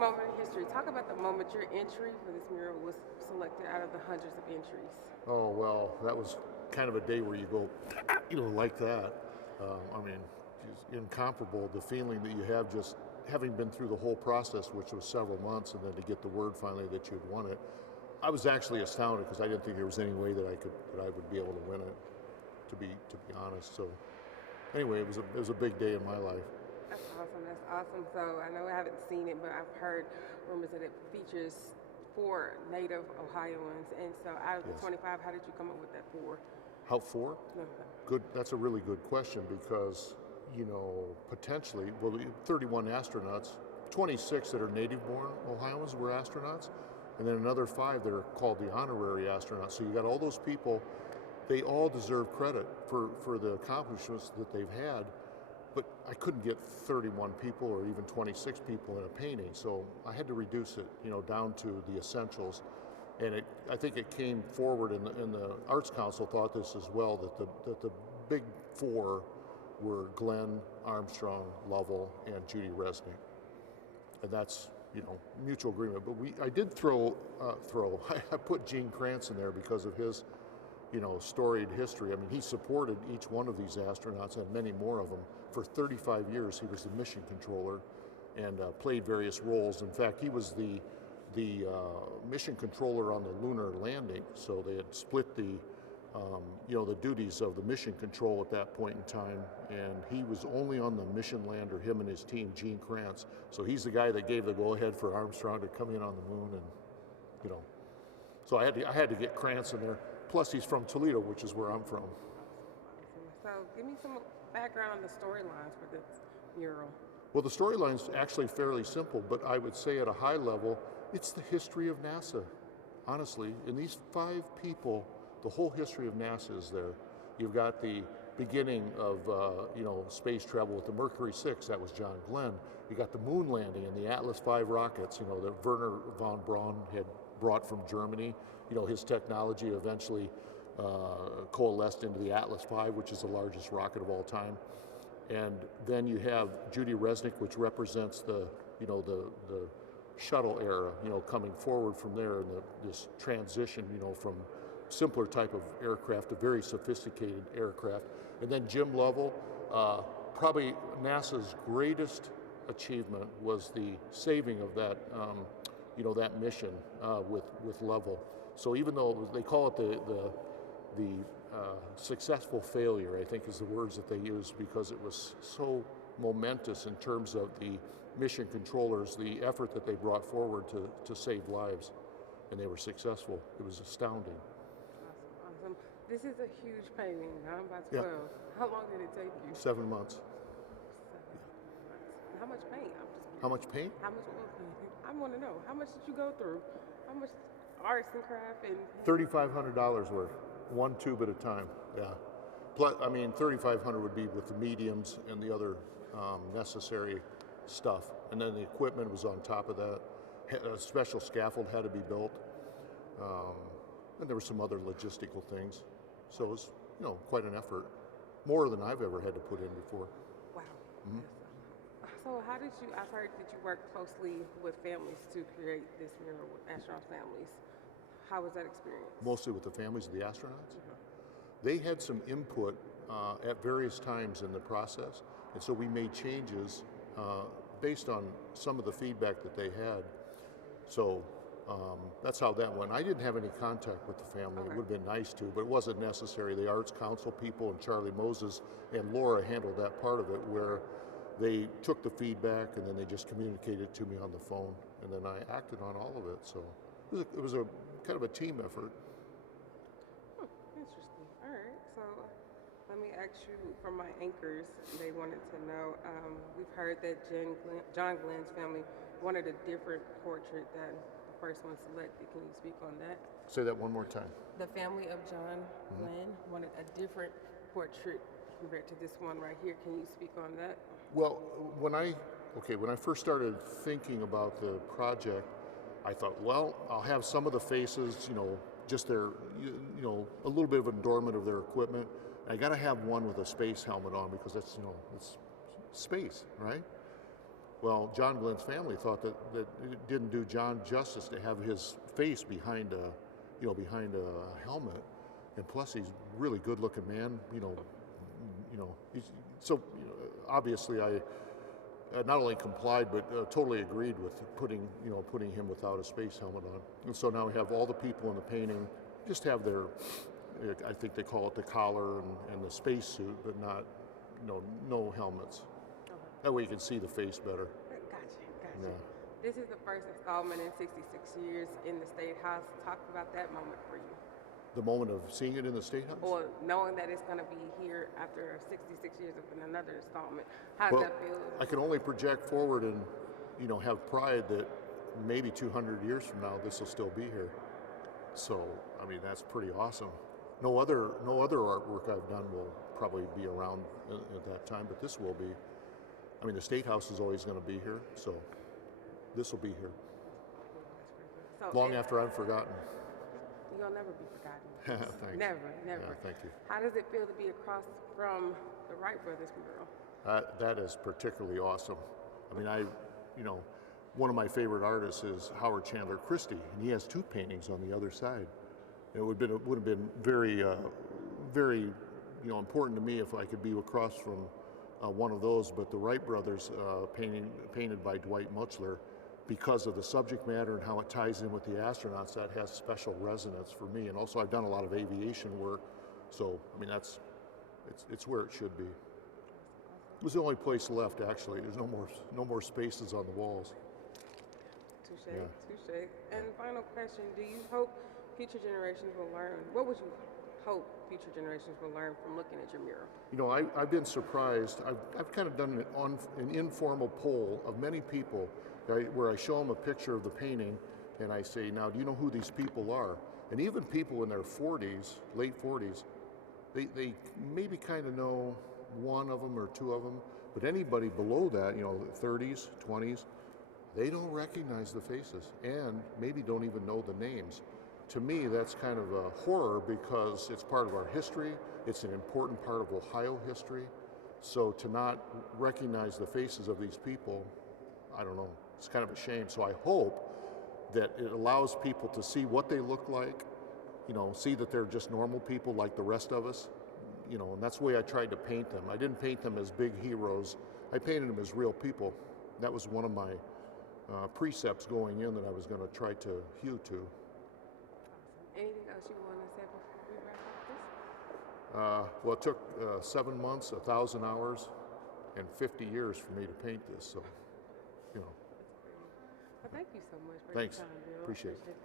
moment in history. Talk about the moment your entry for this mural was selected out of the hundreds of entries. Oh, well, that was kind of a day where you go, like that. I mean, it's incomparable, the feeling that you have just having been through the whole process, which was several months, and then to get the word finally that you had won it. I was actually astounded because I didn't think there was any way that I would be able to win it, to be honest. So anyway, it was a big day in my life. That's awesome. That's awesome. So I know I haven't seen it, but I've heard rumors that it features 4 native Ohioans. And so out of the Yes. 25, how did you come up with that 4? How for? No. Good. That's a really good question because, potentially, well, 31 astronauts, 26 that are native-born Ohioans were astronauts, and then another 5 that are called the honorary astronauts. So you got all those people. They all deserve credit for the accomplishments that they've had, but I couldn't get 31 people or even 26 people in a painting, so I had to reduce it, down to the essentials. And I think it came forward, and the Arts Council thought this as well, that the big 4 were Glenn, Armstrong, Lovell, and Judy Resnick, and that's mutual agreement. But I did throw. I put Gene Kranz in there because of his storied history. I mean, he supported each one of these astronauts and many more of them for 35 years. He was the mission controller and played various roles. In fact, he was the mission controller on the lunar landing. So they had split the duties of the mission control at that point in time, and he was only on the mission lander, him and his team, Gene Kranz. So he's the guy that gave the go-ahead for Armstrong to come in on the moon, and so I had to get Krantz in there. Plus, he's from Toledo, which is where I'm from. So give me some background on the storylines for this mural. Well, the storyline's actually fairly simple, but I would say at a high level, it's the history of NASA. Honestly, in these 5 people, the whole history of NASA is there. You've got the beginning of space travel with the Mercury 6, that was John Glenn. You got the moon landing and the Atlas V rockets, that Werner von Braun had brought from Germany. His technology eventually coalesced into the Atlas V, which is the largest rocket of all time. And then you have Judy Resnick, which represents the shuttle era, coming forward from there, and this transition, from simpler type of aircraft to very sophisticated aircraft. And then Jim Lovell, probably NASA's greatest achievement was the saving of that that mission with Lovell. So even though they call it the successful failure, I think is the words that they use, because it was so momentous in terms of the mission controllers, the effort that they brought forward to save lives, and they were successful. It was astounding. Awesome. This is a huge painting. I'm about 12. Yeah. How long did it take you? 7 months. 7 months. How much paint? I'm just curious. How much paint? How much oil paint? I want to know. How much did you go through? How much arts and craft and $3,500 worth, 1 tube at a time. Yeah. Plus, I mean, $3,500 would be with the mediums and the other necessary stuff, and then the equipment was on top of that. A special scaffold had to be built, and there were some other logistical things. So it was, quite an effort, more than I've ever had to put in before. wow. So how did you? I've heard that you worked closely with families to create this mural with Astronaut Families. How was that experience? Mostly with the families of the astronauts. They had some input at various times in the process, and so we made changes based on some of the feedback that they had. So that's how that went. I didn't have any contact with the family. Okay. It would have been nice to, but it wasn't necessary. The Arts Council people and Charlie Moses and Laura handled that part of it, where they took the feedback and then they just communicated it to me on the phone, and then I acted on all of it. So it was a kind of a team effort. Interesting. All right. So let me ask you, from my anchors, they wanted to know, we've heard that John Glenn's family wanted a different portrait than the first one selected. Can you speak on that? Say that one more time. The family of John Glenn wanted a different portrait compared to this one right here. Can you speak on that? Well, when I first started thinking about the project, I thought, well, I'll have some of the faces, just their, a little bit of adornment of their equipment. I got to have one with a space helmet on, because that's, it's space, right? Well, John Glenn's family thought that it didn't do John justice to have his face behind behind a helmet, and plus he's a really good-looking man. He's so obviously I not only complied but totally agreed with putting him without a space helmet on. And so now we have all the people in the painting just have their, I think they call it the collar and the space suit, but not no helmets. Okay. That way you can see the face better. Gotcha. Yeah. This is the first installment in 66 years in the State House. Talk about that moment for you. The moment of seeing it in the State House? Or knowing that it's going to be here after 66 years of another installment. How does that feel? I can only project forward and, have pride that maybe 200 years from now this will still be here. So, I mean, that's pretty awesome. No other artwork I've done will probably be around at that time, but this will be. I mean, the State House is always going to be here, so this will be here. So Long after I'm forgotten. You'll never be forgotten. Thanks. Never. Yeah, thank you. How does it feel to be across from the Wright Brothers mural? That is particularly awesome. I mean, one of my favorite artists is Howard Chandler Christie, and he has two paintings on the other side. It would have been very, very, important to me if I could be across from one of those. But the Wright Brothers painted by Dwight Muchler, because of the subject matter and how it ties in with the astronauts, that has special resonance for me. And also, I've done a lot of aviation work, so I mean it's where it should be. It was the only place left, actually. There's no more spaces on the walls. Touche. And final question: do you hope future generations will learn? What would you hope future generations will learn from looking at your mural? I've been surprised. I've kind of done an informal poll of many people, right, where I show them a picture of the painting, and I say, now, do you know who these people are? And even people in their 40s, late 40s, they maybe kind of know one of them or two of them, but anybody below that, 30s, 20s, they don't recognize the faces and maybe don't even know the names. To me, that's kind of a horror because it's part of our history. It's an important part of Ohio history. So to not recognize the faces of these people, I don't know, it's kind of a shame. So I hope that it allows people to see what they look like, see that they're just normal people like the rest of us, and that's the way I tried to paint them. I didn't paint them as big heroes. I painted them as real people. That was one of my precepts going in that I was going to try to hew to. Anything else you want to say before we wrap up this? Well, it took 7 months, 1,000 hours, and 50 years for me to paint this. So, Well, thank you so much for Thanks. your time, Bill. Appreciate it.